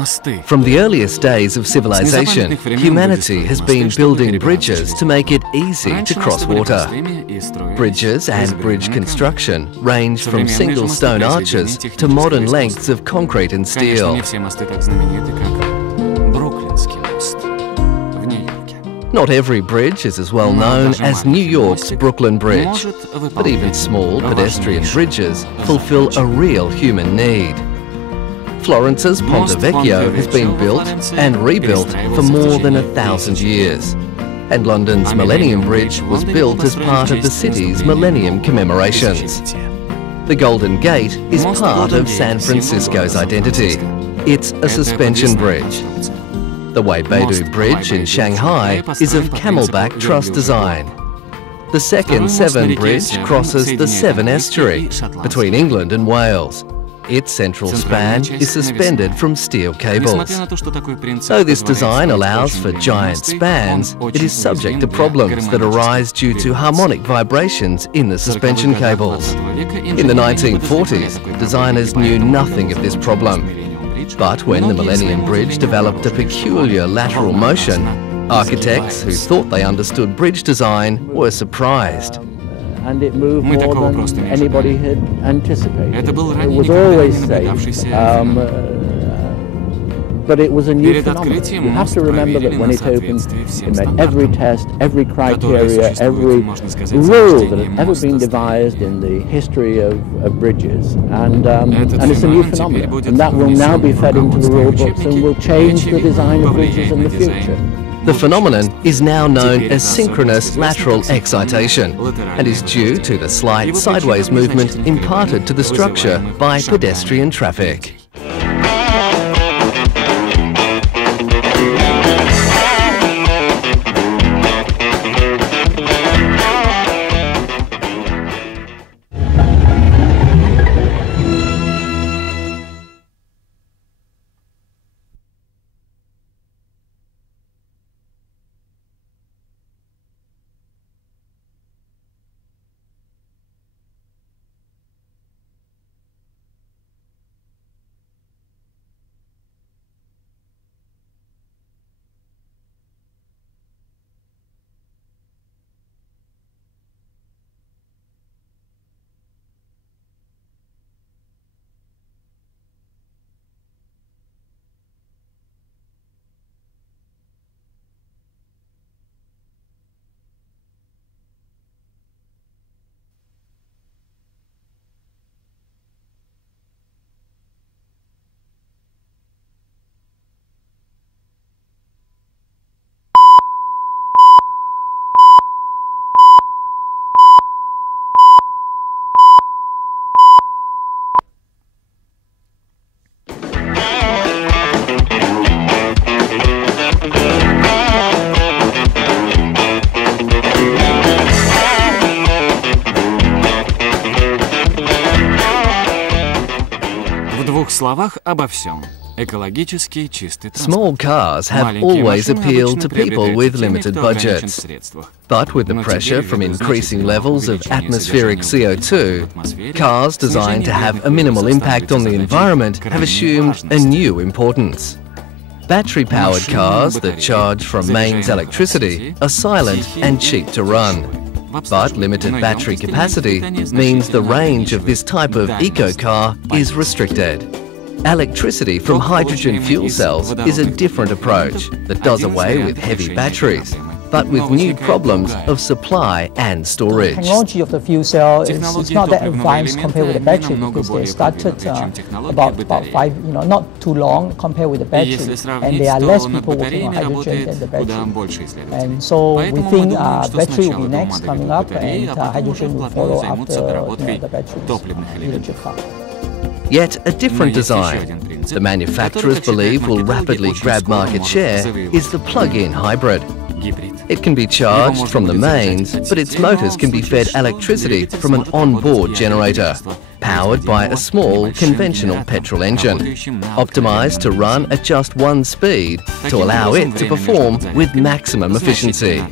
From the earliest days of civilization, humanity has been building bridges to make it easy to cross water. Bridges and bridge construction range from single stone arches to modern lengths of concrete and steel. Not every bridge is as well known as New York's Brooklyn Bridge, but even small pedestrian bridges fulfill a real human need. Florence's Ponte Vecchio has been built and rebuilt for more than 1,000 years, and London's Millennium Bridge was built as part of the city's Millennium commemorations. The Golden Gate is part of San Francisco's identity. It's a suspension bridge. The Weibeidu Bridge in Shanghai is of camelback truss design. The second Severn Bridge crosses the Severn Estuary between England and Wales. Its central span is suspended from steel cables. Though this design allows for giant spans, it is subject to problems that arise due to harmonic vibrations in the suspension cables. In the 1940s, designers knew nothing of this problem. But when the Millennium Bridge developed a peculiar lateral motion, architects who thought they understood bridge design were surprised. And it moved more than anybody had anticipated. It was always safe, but it was a new phenomenon. You have to remember that when it opened, it met every test, every criteria, every rule that had ever been devised in the history of bridges. And it's a new phenomenon. And that will now be fed into the rule books and will change the design of bridges in the future. The phenomenon is now known as synchronous lateral excitation and is due to the slight sideways movement imparted to the structure by pedestrian traffic. Small cars have always appealed to people with limited budgets. But with the pressure from increasing levels of atmospheric CO2, cars designed to have a minimal impact on the environment have assumed a new importance. Battery-powered cars that charge from mains electricity are silent and cheap to run. But limited battery capacity means the range of this type of eco-car is restricted. Electricity from hydrogen fuel cells is a different approach that does away with heavy batteries, but with new problems of supply and storage. The technology of the fuel cell is not that advanced compared with the battery, because they started about not too long compared with the battery, and there are less people working on hydrogen than the battery. And so we think battery will be next coming up, and hydrogen will follow after the batteries in electric car. Yet a different design, the manufacturers believe will rapidly grab market share, is the plug-in hybrid. It can be charged from the mains, but its motors can be fed electricity from an on-board generator, powered by a small conventional petrol engine, optimized to run at just one speed to allow it to perform with maximum efficiency.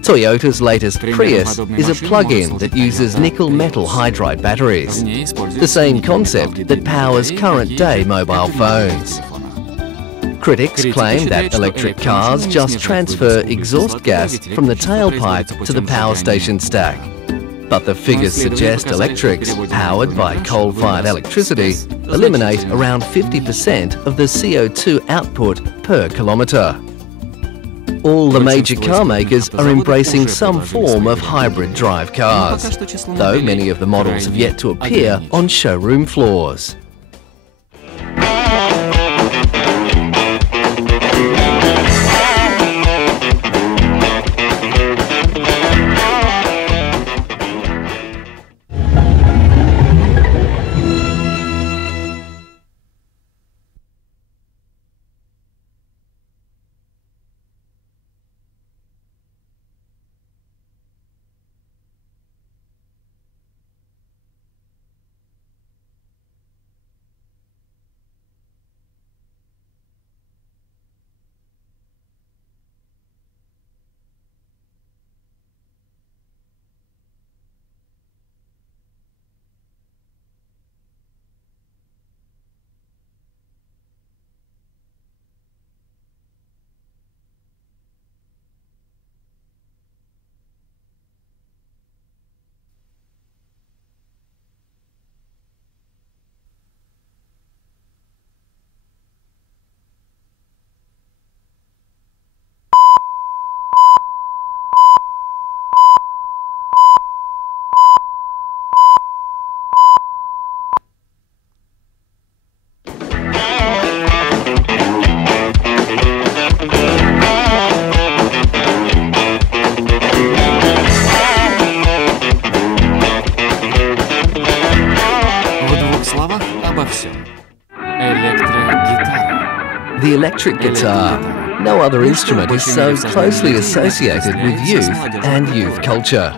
Toyota's latest Prius is a plug-in that uses nickel metal hydride batteries, the same concept that powers current-day mobile phones. Critics claim that electric cars just transfer exhaust gas from the tailpipe to the power station stack. But the figures suggest electrics, powered by coal-fired electricity, eliminate around 50% of the CO2 output per kilometre. All the major car makers are embracing some form of hybrid drive cars, though many of the models have yet to appear on showroom floors. The electric guitar. No other instrument is so closely associated with youth and youth culture.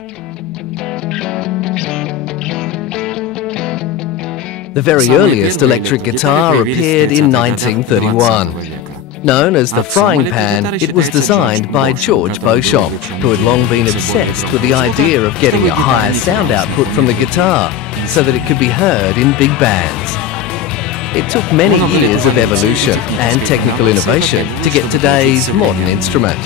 The very earliest electric guitar appeared in 1931. Known as the frying pan, it was designed by George Beauchamp, who had long been obsessed with the idea of getting a higher sound output from the guitar so that it could be heard in big bands. It took many years of evolution and technical innovation to get today's modern instrument.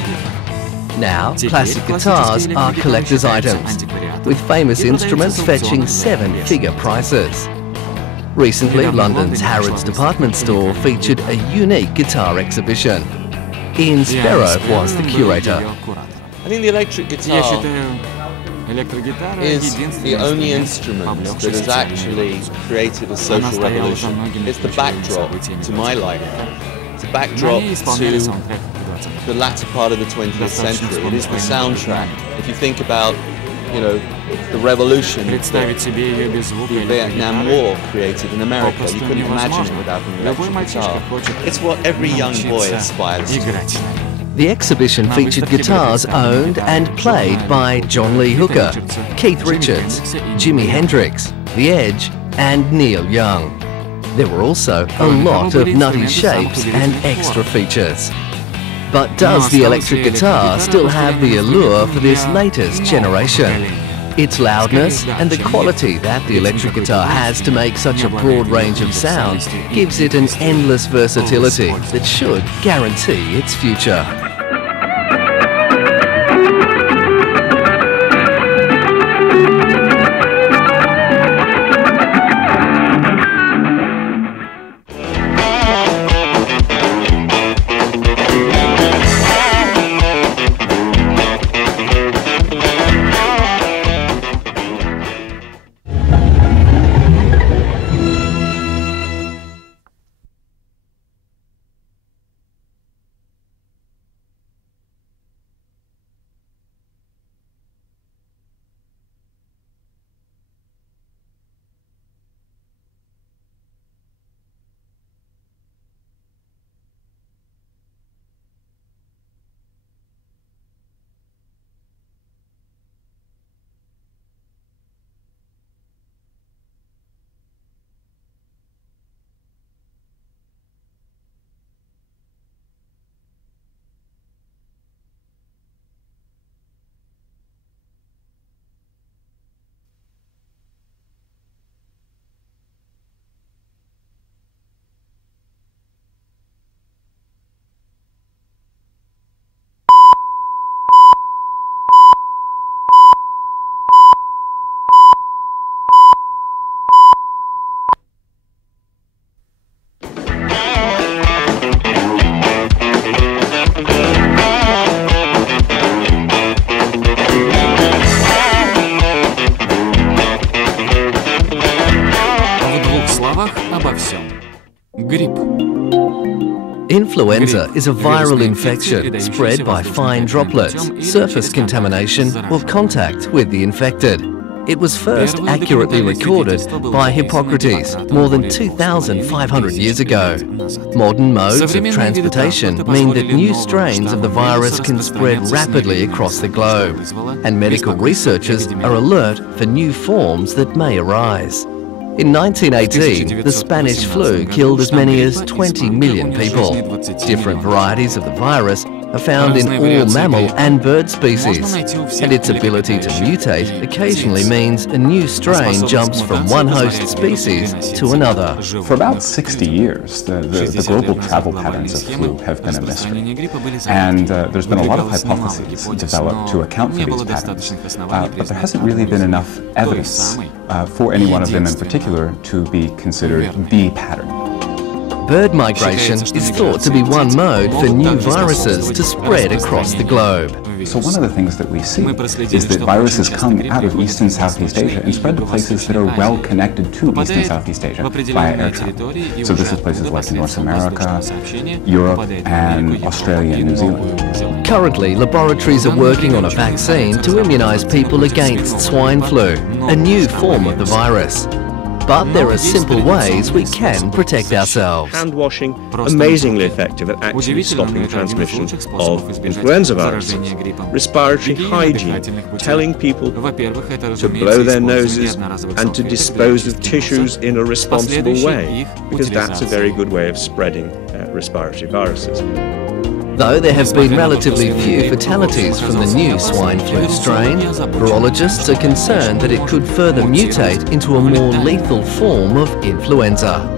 Now, classic guitars are collector's items, with famous instruments fetching seven-figure prices. Recently, London's Harrods department store featured a unique guitar exhibition. Ian Sparrow was the curator. I think the electric guitar is the only instrument that has actually created a social revolution. It's the backdrop to my life. It's a backdrop to the latter part of the 20th century. It is the soundtrack. If you think about, you know, the revolution that the Vietnam War created in America, you couldn't imagine it without an electric guitar. It's what every young boy aspires to. The exhibition featured guitars owned and played by John Lee Hooker, Keith Richards, Jimi Hendrix, The Edge and Neil Young. There were also a lot of nutty shapes and extra features. But does the electric guitar still have the allure for this latest generation? Its loudness and the quality that the electric guitar has to make such a broad range of sounds gives it an endless versatility that should guarantee its future. Influenza is a viral infection spread by fine droplets, surface contamination, or contact with the infected. It was first accurately recorded by Hippocrates more than 2,500 years ago. Modern modes of transportation mean that new strains of the virus can spread rapidly across the globe, and medical researchers are alert for new forms that may arise. In 1918, the Spanish flu killed as many as 20 million people. Different varieties of the virus are found in all mammal and bird species, and its ability to mutate occasionally means a new strain jumps from one host species to another. For about 60 years, the global travel patterns of flu have been a mystery, and there's been a lot of hypotheses developed to account for these patterns, but there hasn't really been enough evidence for any one of them in particular to be considered the pattern. Bird migration is thought to be one mode for new viruses to spread across the globe. So one of the things that we see is that viruses come out of East and Southeast Asia and spread to places that are well connected to East and Southeast Asia via air travel. So this is places like North America, Europe, and Australia and New Zealand. Currently, laboratories are working on a vaccine to immunize people against swine flu, a new form of the virus. But there are simple ways we can protect ourselves. Hand washing, amazingly effective at actually stopping transmission of influenza virus. Respiratory hygiene, telling people to blow their noses and to dispose of tissues in a responsible way, because that's a very good way of spreading respiratory viruses. Though there have been relatively few fatalities from the new swine flu strain, virologists are concerned that it could further mutate into a more lethal form of influenza.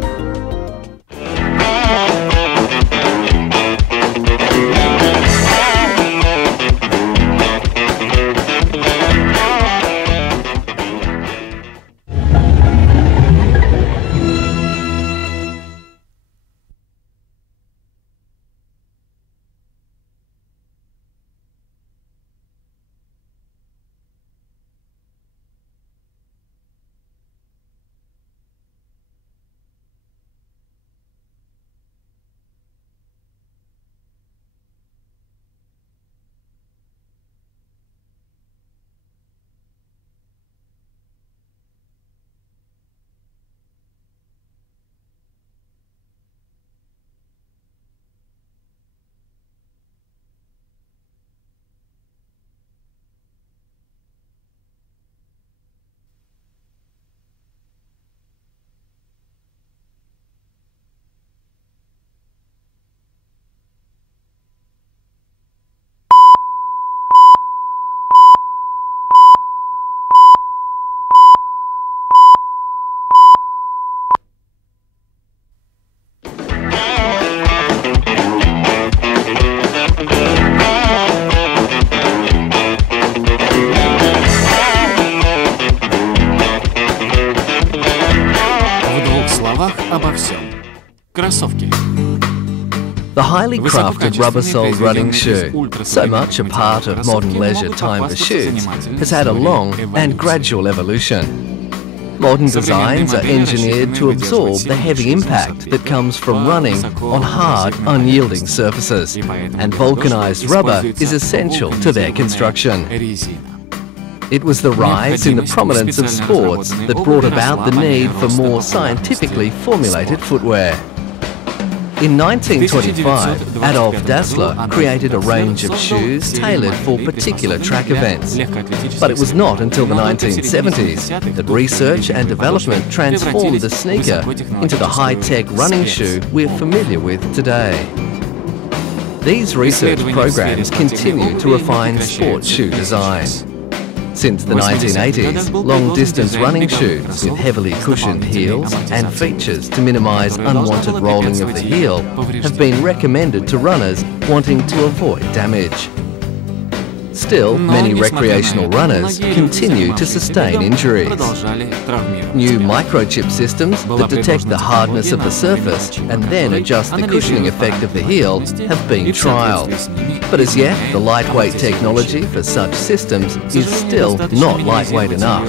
The highly crafted rubber-soled running shoe, so much a part of modern leisure time pursuits, has had a long and gradual evolution. Modern designs are engineered to absorb the heavy impact that comes from running on hard, unyielding surfaces, and vulcanized rubber is essential to their construction. It was the rise in the prominence of sports that brought about the need for more scientifically formulated footwear. In 1925, Adolf Dassler created a range of shoes tailored for particular track events. But it was not until the 1970s that research and development transformed the sneaker into the high-tech running shoe we're familiar with today. These research programs continue to refine sports shoe design. Since the 1980s, long-distance running shoes with heavily cushioned heels and features to minimise unwanted rolling of the heel have been recommended to runners wanting to avoid damage. Still, many recreational runners continue to sustain injuries. New microchip systems that detect the hardness of the surface and then adjust the cushioning effect of the heel have been trialled. But as yet, the lightweight technology for such systems is still not lightweight enough.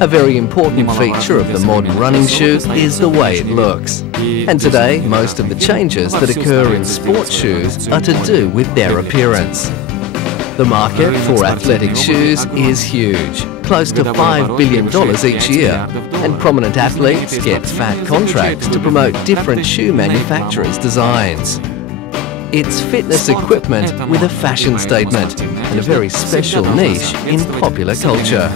A very important feature of the modern running shoe is the way it looks. And today, most of the changes that occur in sports shoes are to do with their appearance. The market for athletic shoes is huge, close to $5 billion each year, and prominent athletes get fat contracts to promote different shoe manufacturers' designs. It's fitness equipment with a fashion statement and a very special niche in popular culture.